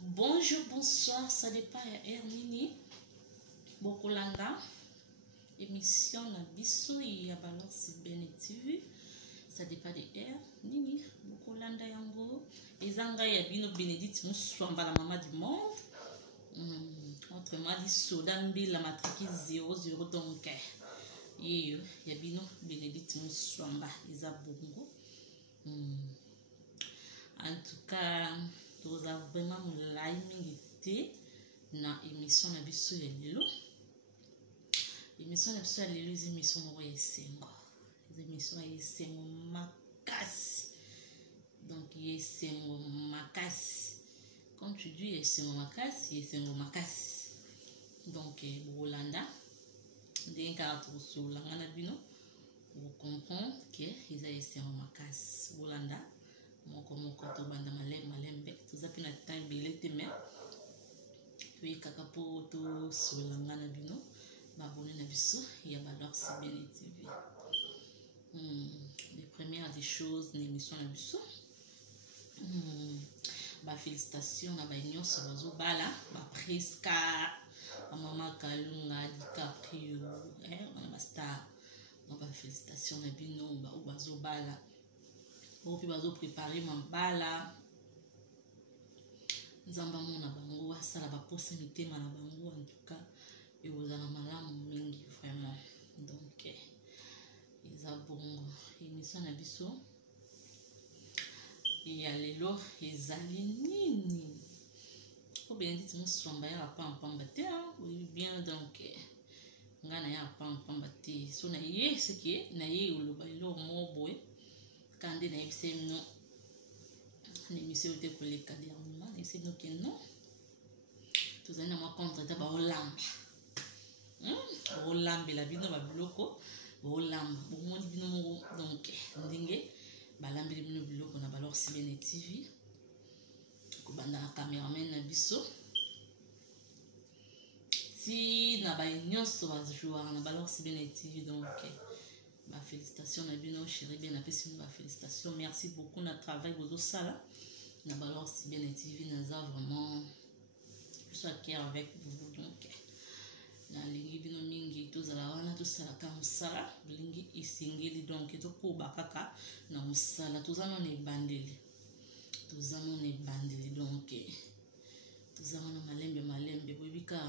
Bonjour, bonsoir, ça dépend à Ernini. Bokolanda. Émission na biso ya balor si TV. Ça dépend de Ernini. Bokolanda yango. Ezanga ya bino Bénédicte Moussouamba la maman du monde. Autrement dit, Sodambi la matrice 00 donc. Il y a bino Bénédicte Moussouamba, Isa Bongo. En tout cas, nous avons vraiment l'aimé na émission na biso ya lelo. Émission na biso ya lelo, émission mo yesengo. Émission yesengo makasi. Donc yesengo makasi. Quand tu dis yesengo makasi. Donc Rolanda des cartes sur la bino, vous comprenez que ils ont essayé en macasse. Rolanda, mon koto banda malembe, tout ça puis na temps billet te mer. Puis kakapo to sur la bino, m'abonner na biso, il y a balor si bien TV. Les premières des choses, l'émission na biso. Félicitations na ba union sur bazo bala, ba Priska. Maman Kalunga, DiCaprio, on a star. Donc, félicitations à Bino, ou Bazo Bala. Ou puis Bazo préparer ma bala. Zamba mon abango, ça la va possibilité ma abango en tout cas. Et vous avez malam mingi vraiment. Donc, ils ont bon émission à biso. Et à l'élo, ils alignent. Bénédicte Moussouamba ya pamba te oui bien donc ngana ya pamba te so na ye ce qui na ye oloba ilo mo boy kande na yebise no ni mise ote koleka dernièrement na yebise no ke non tozali na mwa contrat ba olamba la bino ba biloko olamba bomoni bino donc ndenge balambeli bino biloko na balor si bien TV banda na cameraman na biso si na ba nyonso ba joueur na balor si bien TV donc félicitations na bino chérie bien apesi ba félicitations merci beaucoup na travail bozo sala na balor si bien TV naza vraiment je suis à cœur avec vous donc na lingi bino mingi tozala wana tosala ka musala lingi isingeli donc tokoba kaka na musala tozana na bandeli tous en on est bandé donc tous en on malembe bobika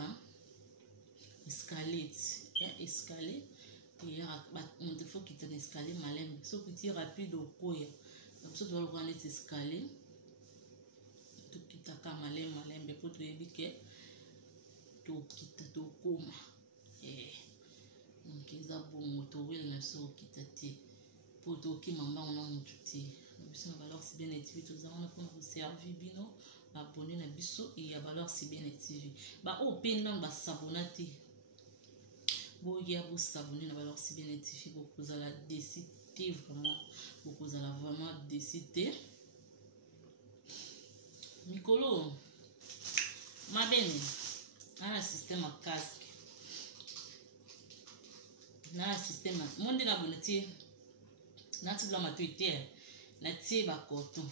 escalier escalier et on te faut quitter l'escalier malembe so petit rapide au koya donc so doit prendre les escaliers tout quitter ka malembe pour te bibike tout quitter tout koma et donc ils a bon motorel na so quitter pour to ki mamba on a mututi biso na balor si bien TV tozana pour vous servir bino abonner na biso et ya balor si bien TV ba o penda ba s'abonner bo ya bo s'abonner na balor si bien TV beaucoup za la décider vraiment beaucoup za la vraiment décider mikolo ma bene na système à casque na système monde na bonati na tibla ma Twitter na tiba koto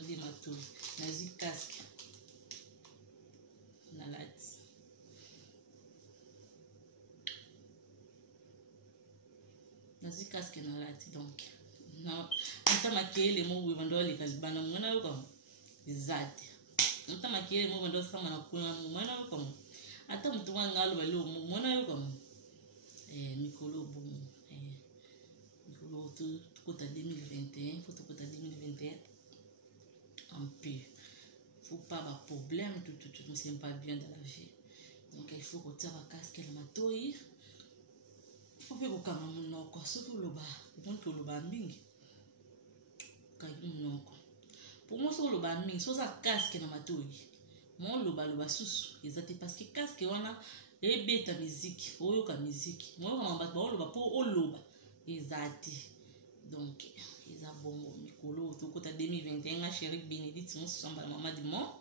de matou na zi casque na lati donc non anta makele mo wibando le kalibana mwana yuko izati anta makele mo wibando sama na kuna mwana yuko ata mtu wangalo balo mwana yuko mikolo bon côté 2021 faut côté 2021 en peu faut pas avoir problème tout nous c'est pas bien dans la vie donc il faut que tu aies un casque le matoi faut que tu kama munoko surtout loba donc loba mingi ka munoko pour moi so loba mingi so za casque na matoi mon loba susu ezate parce que casque wana ebeta musique oyoka musique moi kama ba loba po oloba ezati donc ils a bon mikolo to kota 2021 ma chérie Bénédicte Moussouamba la maman du monde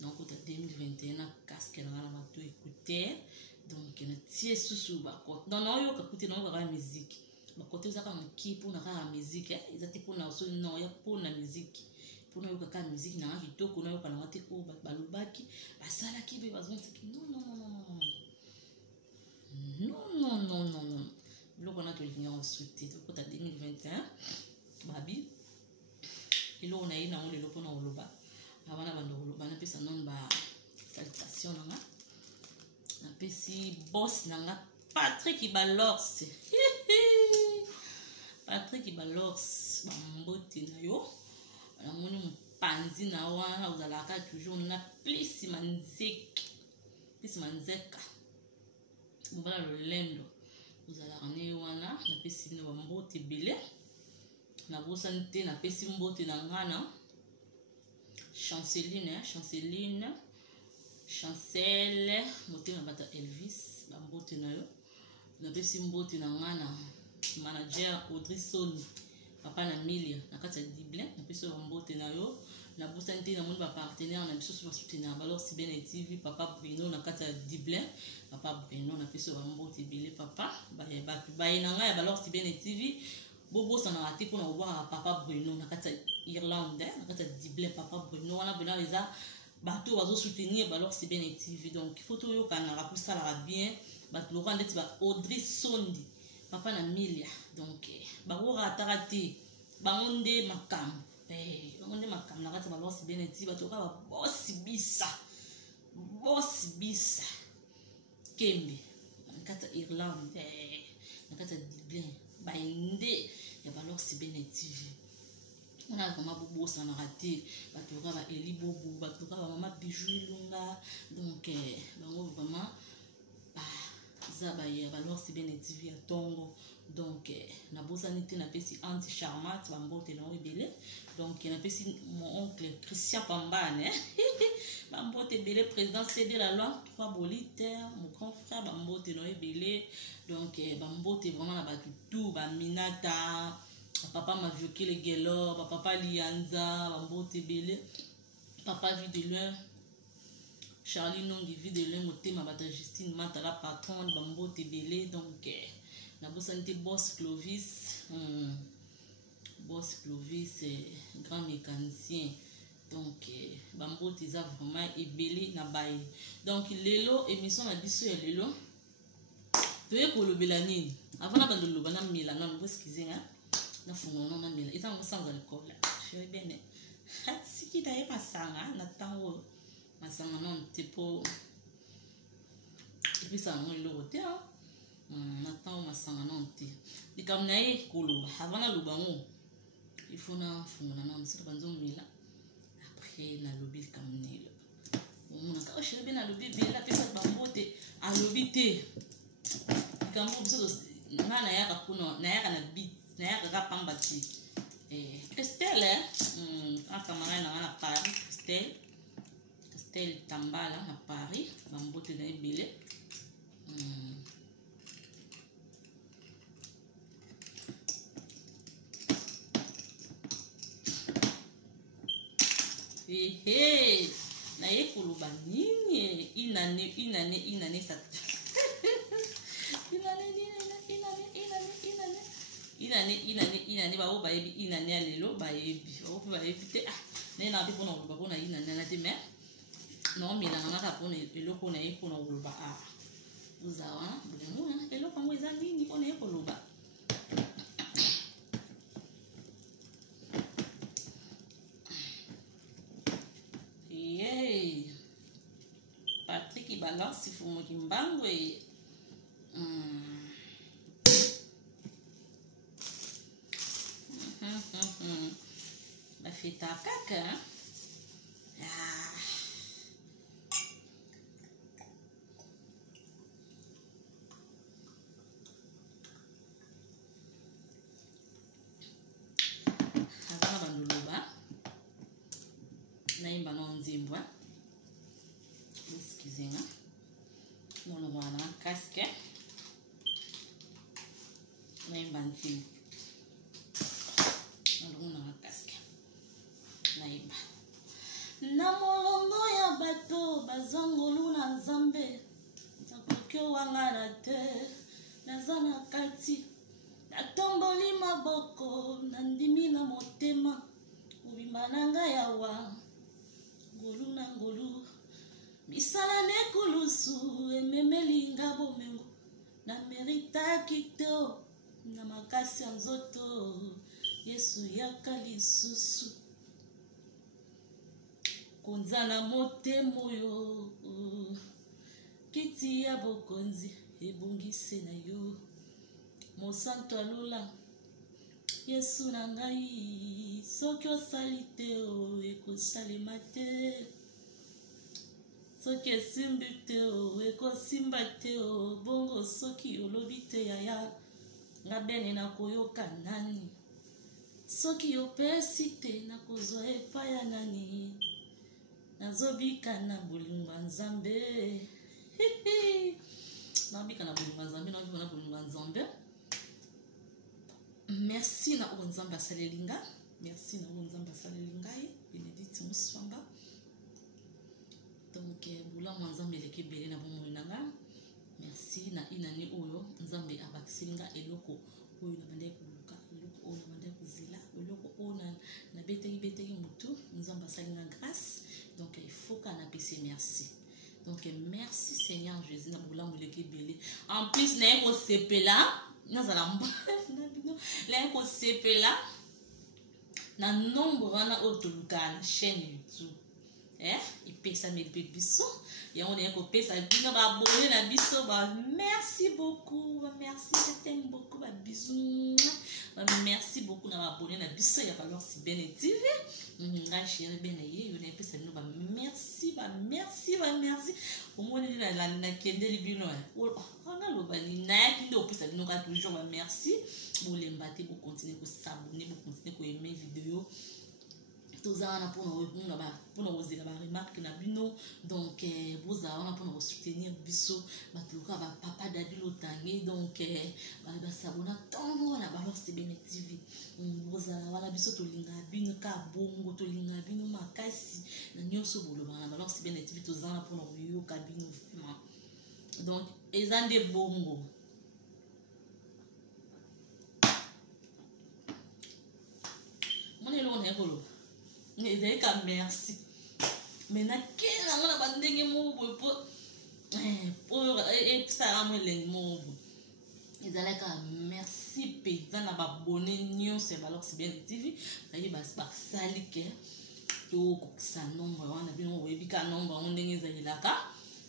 donc kota 2021 na casque na mato écouter donc na tie susu ba côté dans na yo ka kuti na ba musique ba côté za ka moki pour na ka musique eza te pour na so non ya pour na musique pour na yo ka musique na kitoko na yo ka na te ko ba lobaki ba sala ki be bazon c'est non le qu'on a tout le temps souhaité pour ta 2021 babi et là on a eu na on le lopo na oloba abana bando bana pesa non ba salutation na pesi boss na Patrick Balors Patrick Balors bambote na yo na moni mpanzi na wana uzalaka toujours na plus manzeka mbala lolendo uzalaka ne wana na pesi ne bambote bele na bosante na pesi mbote na ngana Chancelle motema bata Elvis bambote na yo na pesi mbote na ngana manager Audrey Soni papa na Milia na kati ya Diblin na pesi bambote na yo na bosante na moni ba partenaire na biso so soutenir alors si bien TV papa Bruno na kati ya Diblin papa Bruno na pesi bambote bele papa ba na nga ya alors si bien TV bobo sana ati pour na voir papa Bruno na kati ya Irlande na kati ya Diblin papa Bruno wana bena les bateau bazo soutenir alors c'est bien TV donc il faut tout yo kana pour ça la bien bato lo rendre ba Audrey Sondi papa na Milia donc ba wo ratarati ba onde makam na kati ba alors c'est bien TV bato ka ba boss bisa kembe na kati Irlande na kati Dublin ba inde ya ba alors c'est bien TV on a vraiment beaucoup ça n'a raté batoka ba Eli Bobo batoka ba mama Bijou Lunga donc bango vraiment za ba ya alors c'est bien TV à Tongo donc na bosanité na pesi anti charmante ba mbote na ebele donc na pesi mon oncle Christian Pambane ba mbote belé président CD la loi 3 bolitaire mon grand frère ba mbote na ebele donc ba mbote vraiment na ba tout ba Minata papa m'a vu que les guélo papa Lianza bambote belé papa vie de loin Charlie non di vie de loin motema bata Justine Mata la patronne bambote belé donc na bosante boss Clovis grand mécanicien donc bambote za vraiment ebelé na baye donc lelo émission na biso ya lelo toye ko lobela nini avant na bando lobana mila na ngo excusez na fungono na mila ita ngosanza likola je bene hatiki dai masanga na tango masanga non tipo ipisa ngo lote na tango masanga non ti dikamna e kolo havana lubango ifuna fungona na msira banzo mila après na lobi kamnelo mona ka je bene na lobi bela pesa bambote a lobi te dikambo biso na ya ka kuno na ya na bit na ya ka pambati Estelle un camarade na Paris Estelle Tambala na Paris bambote na ebele na ekoloba nini inane sa inane ba ba yebi inane alelo ba yebi te na pe pona ba pona inane na te mais non mais na ka pona eloko na eko na oloba uzawa bwana eloko ngo eza nini pona eko loba Patrick Balors Fumo Kimbango bafeta kaka azana bandoloba naimba no nzimbwa excusez-moi non wana casque naimba nzimbwa na casque naimba na molongo ya bato bazongolu na Nzambe soki owanga na te naza na kati natomboli maboko nandimi na motema obima na ngai awa ngolu na ngolu misala nekulusu ememeli nga bomengo na meritaki te na makasi ya nzoto Yesu yaka lisusu konza na motema oyo kiti ya bokonzi ebongise na yo mosanto alola Yesu na ngai soki osali te ekosalema te soki esimbi te ekosimba te bongo soki olobi te yaya nga bene nakoyoka nani soki opesi te nakozwa epai ya nani nazobika na bolingo ya Nzambe nabika na bolingo ya Nzambe nabika na bolingo ya Nzambe. Merci na Nzambe asalelinga, merci na Nzambe asalelinga Benedict Muswamba. Donc bula Nzambe leki bele na bomo nanga. Merci na inani oyo Nzambe abakisinga eloko oyo na bande kuluka eloko oyo na bande kuzila eloko oyo na beteki mutu Nzambe asalinga grâce. Donc il faut qu'on appelle merci. Donc merci Seigneur Jésus na bula muleki bele. En plus na ko sepela na zalamba la ko sepela na nombre wana otuluka chaîne YouTube. Il mes biso ya on est ko pesa bino ba abonné na biso ba merci beaucoup ba merci je t'aime beaucoup ba bisous ba merci beaucoup na ba abonné na biso ya alors si bien TV nga chérie ben ye yo na pesa bino ba merci au moins na kende libino on a lo ba ni na ki do pesa bino ka toujours ba merci pour les mbate pour continuer ko s'abonner pour continuer ko aimer vidéo tozana pour oser la remarque na bino donc bozana pour soutenir biso batuka ba papa dadi lotangi donc ba sabona tongo na ba c'est bien TV bozana wala biso tolinga bino ka bongo tolinga bino makasi na nyoso boloba na ba c'est bien TV tozana pour yo ka bino vraiment donc ezande bongo monelo na ekolo mais merci maintenant quel a la bandenge mo pour ça mo lengo ezalaka merci paysan na ba bonne nyo c'est alors c'est bien TV ayi ba salike to ko sa nombre wana bino webika nombre on ndenge ezalaka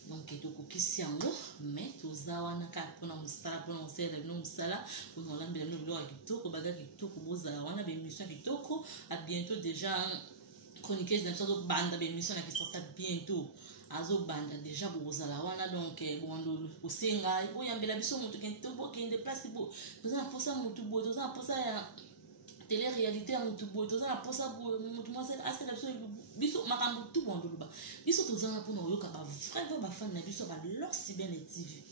donc to ko kisi yango mais to za wana ka pona musala pona osela no musala pona olambela no bilo kitoko baga kitoko boza wana be mission kitoko à bientôt déjà chroniqueuse dans sorte de bande d'émission qui sort bientôt azo banda déjà bozala wana donc bondo osenga oyambela biso mutu kento bo kende place bo toza pour ça mutu bo toza pour ça ya télé réalité ya mutu bo toza pour ça bo mutu moi c'est assez absolument biso makambo tout bondo ba biso toza na pona oyoka ba vraiment ba fan na biso ba leur si bien TV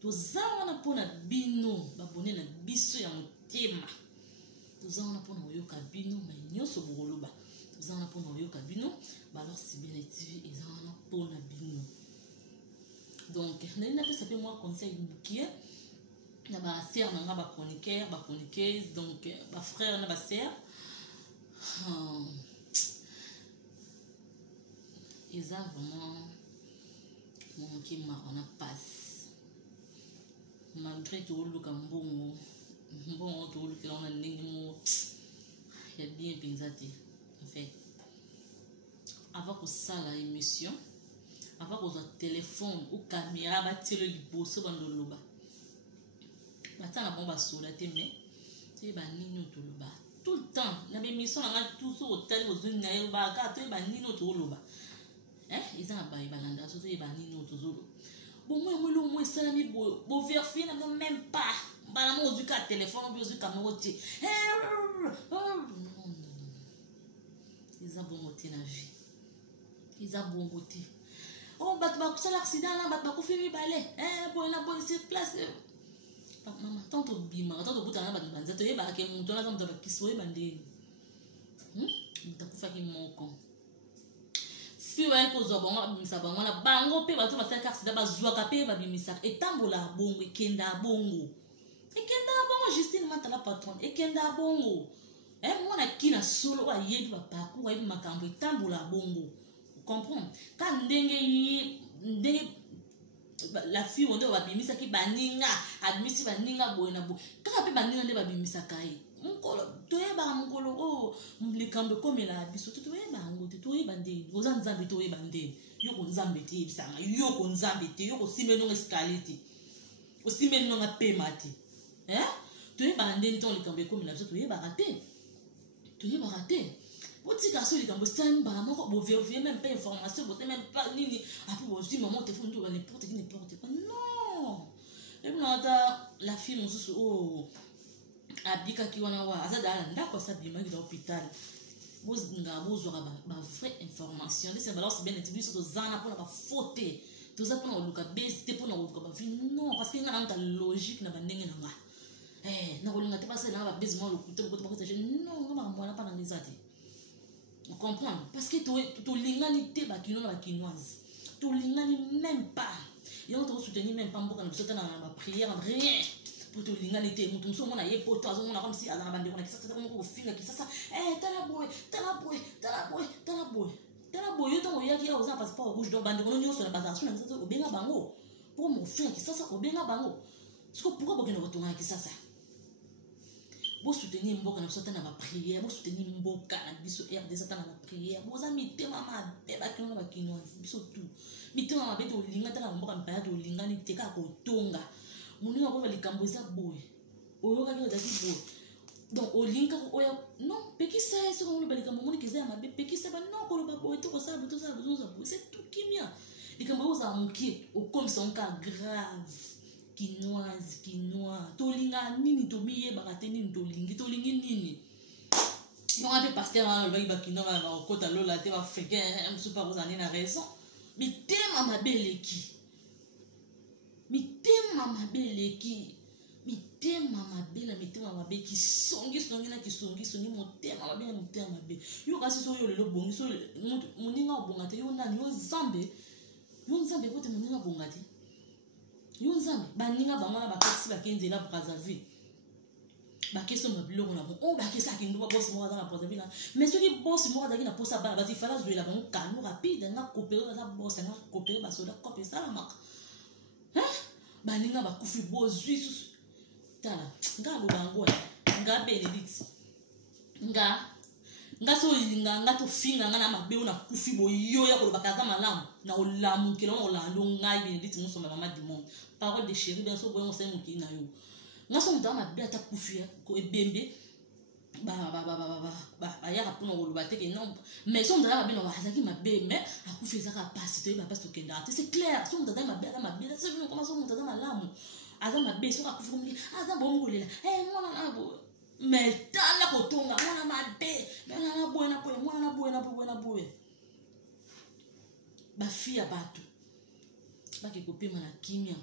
toza wana pona bino ba bonne na biso ya mutema toza wana pona oyoka bino ma nyoso boloba zana pour nous kabino alors si bien TV et zana pour na bino donc n'a pas ça fait moi conseil bouquier na ba sœur na ba chroniqueur ba chroniqueuse donc ba frère na ba sœur ils a vraiment mon qui m'a on a passe malgré tout le cambongo bon tout le on a ningo il y a bien pensé en fait avant que ça la émission avant que le téléphone ou caméra batile liboso bandoloba batana bomba sola te mais te ba nino toloba tout le temps na émission na tout so hotel ozuni na yo ba ka te ba nino toloba ils ont ba balanda so te ba nino tozolo bon moi salami bo vérifier na même pas ba na mo du ka téléphone bi ozu caméra ti ils ont bon côté na vie ils ont bon côté oh bat ba kusala accident là bat ba ko fini balé bon la bonne sur place maman tanto bima tanto butana bat banza to yeba ke muntu na zamta ba kiswe bande mutakufa ki moko fi wa ko zo bonga bimisa bango na bango pe bato basaka accident bazwaka pe babimisa etambola bongo ekenda bongo Justine Matala patron ekenda bongo mwana kina solo wa yebi ba parcours wa yebi makambo etambola bongo comprendre quand ndenge la fille on doit babimisa ki baninga admisi baninga boye na bo kaka pe baninga nde babimisa kai mukolo toyeba mukolo o likambo komela biso toyeba ngo toyeba nde oza nzambe toyeba nde yoko nzambe te bisanga yoko nzambe te yoko simeno escalate o simeno nga pemati toyeba nde nton likambo komela biso toyeba raté botika so likambo samba moko bo vérifier même pas information bo même pas nini après bo dit maman téléphone tout n'importe quoi non et maintenant la fille mususu oh abika ki wana wa azada ndako sa bima ki hôpital boz nga bozwa ba vraie information c'est valeur c'est bien établi sur zana pour la faute tout ça pour na luka best pour na luka ba vie non parce que nga na logique na bandenge na nga na kolinga te passer na ba besoin le couteau ko te non nga ba mwana pa na ngizati. Vous comprenez? Parce que tu l'ingani te bakino na bakinoise. Tu l'ingani même pas. Et on te soutenir même pas beaucoup dans la prière, rien. Pour te l'ingani te, nous sommes na yepo toi, on a comme si à la bande on a qui ça comme au film qui ça. Tala boy. Yo to ya ki a osa passeport rouge donc bande on nyo sur la base sur ça au benga bango. Pour mon frère qui ça au benga bango. Parce que pourquoi beaucoup ne retourner qui ça? Vous soutenez Mboka na sota na ba prière, vous soutenez Mboka na biso RD sota na ba prière. Vous ami te mama be ba kino ba kino biso tout. Mite mama be to linga ta na Mboka mpaya to linga ni teka ko tonga. Muni ko ba likambo za boy. Oyo ka ki ozaki boy. Donc o linga oya non pekisa eso ko ba likambo muni kiza ma be pekisa ba non ko ba boy to ko sa buto sa buto sa boy. C'est tout kimia. Likambo za muki o comme son cas grave. Quinoise tolinga nini tomiye bakate nini tolingi nini non abe pasteur na ba bakino ba kota lola te ba feke msupa ko zani na raison mitema mabeleki mitema mabeki songi na kisongi motema mabe yo kasi so yo lelo bongi so muninga bongate yo nani yo nzambe ko te muninga bongate yo nzambe baninga bamwana bakasi bakenzela Brazzaville bakeso mabiloko na bon o bakesa ki ndo boss mo na Brazzaville mais ce qui boss mo na posa bana basi fala zoela bon kanu rapide na coopérer na boss na coopérer basoda copé ça la marque baninga bakufi bozwi susu tala nga lo bango nga Benedict nga so nga to finga nga na mabeo na kufi boyo ya ko bakaza malamu na olamu kelo na olando ngai Benedict muso mama du monde parole de chérie dans so boyo mo sai muki na yo nga so ndama mabeo ta kufi ko ebembe ba ya rapuna ko lobate ke non mais so ndama mabeo na azaki mabe mais akufi zaka passe to ba passe to kenda c'est clair so ndama mabeo c'est bien comment so ndama malamu azama mabe so akufi ko azama bombo lela mwana na bo mais tala kotonga mwana mabe mwana na boye ba fia bato baki kopema na kimia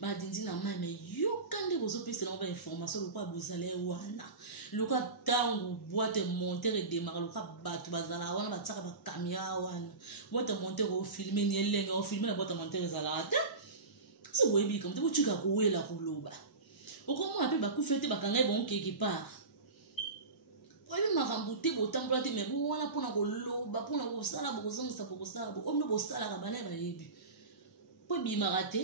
ba dindi na mai mais yo kande bozo pese na ba information lokwa bozale wana lokwa tango boîte monter et démarrer lokwa bato bazala wana batsaka ba caméra wana boîte monter au filmer ni elenge au filmer na boîte monter ezala te so boyebi comme te bochika ko wela ko loba okomo ape ba kufete bakanga bon quelque part oyo makambo te botambola te mais bo wana pona ko loba pona ko sala bo kozongisa bo kosala bo omno bo sala ka bana ba yebi po bimaka te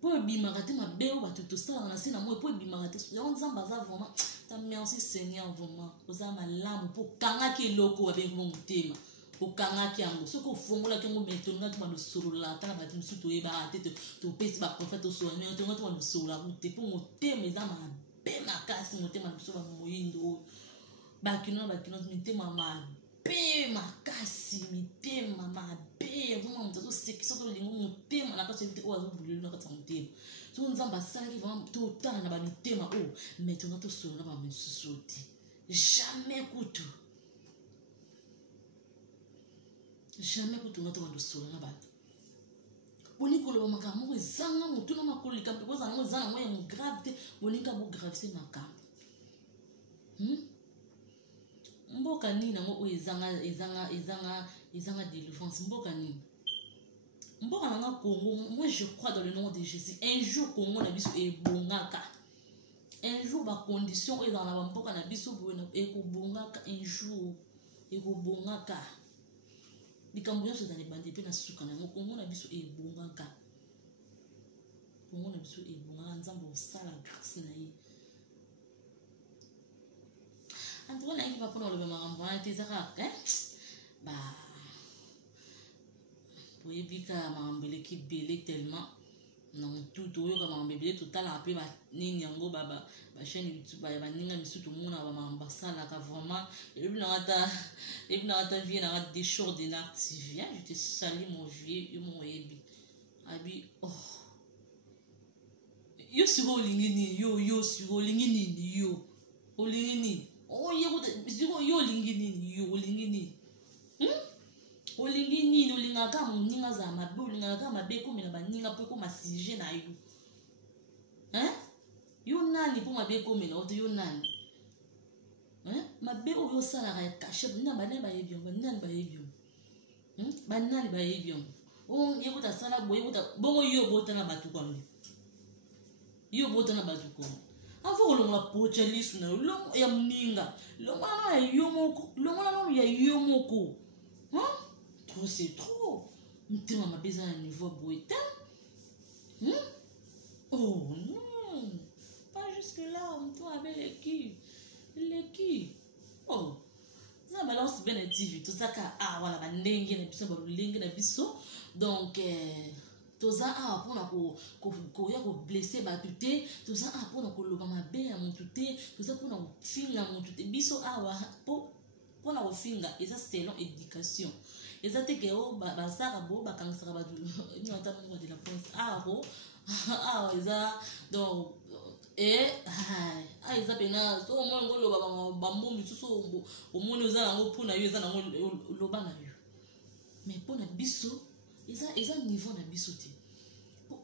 po bimaka te mabeo bato to sala na sina mo po bimaka te ya nzamba za vraiment ta merci Seigneur vraiment oza malamu po kanga ki loko wa bengo mutema po kanga ki yango soko fongola ke ngo metonga to mano solola ta ba timsu to eba te to pesi ba prophète so ne to ngo to mano solola te po mutema za ma be makasi motema biso ba moyindo bakino mitema mabe makasi mitema mabe vraiment mutazo sekisa to lingo motema na kaso mite o azo bulelo na katsa motema so nzamba salaki vraiment to tana na ba mitema o metonga to solo na ba msusoti jamais kutu ngato ndo solo na bato bonikolo ba makambo ezanga mutu na makolo likambo koza nango ezana moya mo grave te boninga bo grave c'est makambo mboka nini nango oyo ezanga délivrance mboka nini mboka nanga Congo. Moi je crois dans le nom de Jésus un jour Congo na biso ebongaka, un jour ba condition oyo ezala na mboka na biso ekobongaka, un jour ekobongaka likambo nyonso ezala ebandi mpe na suka nango. Congo na biso ebongaka, Congo na biso ebongaka, nzambe osala grâce na ye. Antoine nayebi mpa mpona oloba makambo wana te eza kaka boyebi kaka makambo eleki ebele tellement na motu toyoka makambo ebele totalaka mpe banini yango bachaîne YouTube baninga misu tomona bamakambo basalaka vraiment. eyebi nanga ta vie nanga Desjardins TV. Je te salue mon vieux yo mo oyebi abi yo siko olingi nini yo siko olingi nini yo olingi nini yo olingi nini yo olingi nini olingi nini olingaka moninga azala mabe olingaka mabe ekomi na baninga mpo ekoma sujet na yo yo nani mpo mabe ekomi na oto yo nani mabe oyo osalaka ya kashe nina banani bayebi yango banani bayebi yango yekuta asala boye bongo yo botana bato kwambi yo botana bato kwambi avant kolongola pochalisu na yo ya moninga longola ya yo moko trop c'est trop motema mabe eza na niveau boye te oh non pas jusque là motema mabe eleki eza balance bien na TV tozaka wala bandenge na biso balolenge na biso donc toza mpona koya koblesse bato te, toza mpona koloba mabe ya motu te, toza mpona kofinga motu te. Biso awa mpona kofinga eza selon éducation. Eza te ke basaka bo bakangisaka bato nyota mo de la prince awa eza donc eza pena so omoni ngoloba bambombi susu omoni oza nango mpona yo eza nango loba na yo. Mais mpona biso eza niveau na biso te.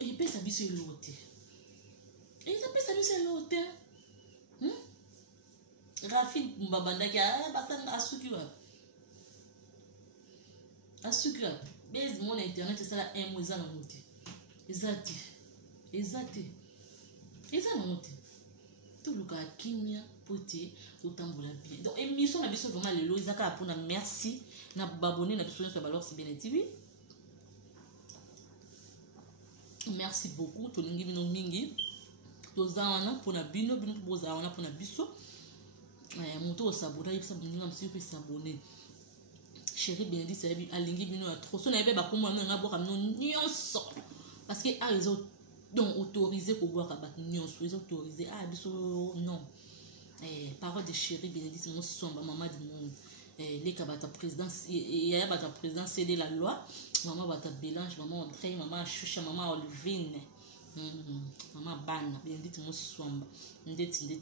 Epesa biso eloko te. Ezapesa biso eloko te. Rafine mbabandaki basanga asuki wa. Asuki wa. Base mon internet esala un mois eza na mote. Eza te. Eza na mote. Toluka kimia pote totambola bien. Donc émission na biso vraiment lelo ezaka pona merci na babonné na biso sur Balor Sibene TV. Merci beaucoup tolingi bino mingi. Tozawana pona bino bozawana pona biso. Moto osabona yebisa bino msi pe s'abonner. Chérie Bénédicte sabi alingi bino ya trop. So na yebe ba komwa nga boka bino nyonso. Parce que ils ont donc autorisé pour boire ba nyonso, ils ont autorisé biso non. Parole de Chérie Bénédicte mon somba maman du monde. Les kabata présidence il y a bata présidence c'est de la loi. Maman bata Bélange, maman André, maman Choucha, maman Olivine. Maman Bana Bénédicte mon somba. Ndeti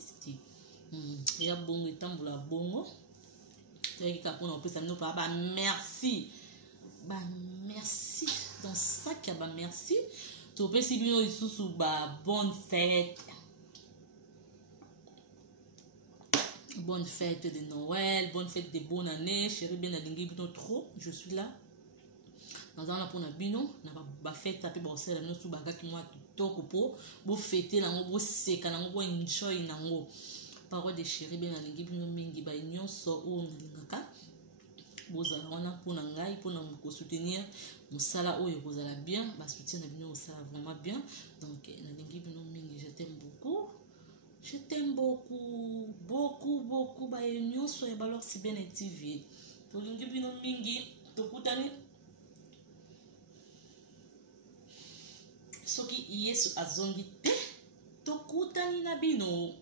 il y a bongo etambola bongo. Merci. Merci. Dans ça qu'il y a merci. Tu peux si bien sous bonne fête. Bonne fête de Noël, bonne fête de bonne année. Chérie bien alingi bino trop. Je suis là. Dans un pour na bino, na ba fête tapé ba osela no sous baga ki moi toko po, bo fêter nango bo seka nango bo enjoy nango. Parole de Chérie bien alingi bino mingi ba nyonso o ngaka. Bozala wana pona ngai pona ko soutenir musala oyo bozala bien, ba soutien na bino osala vraiment bien. Donc nalingi bino mingi, je t'aime beaucoup. Je t'aime beaucoup, beaucoup, beaucoup. Ba nyonso ya Balor Sibene TV. Tolingi bino mingi, tokutani. Soki Yesu azongi te, tokutani na bino.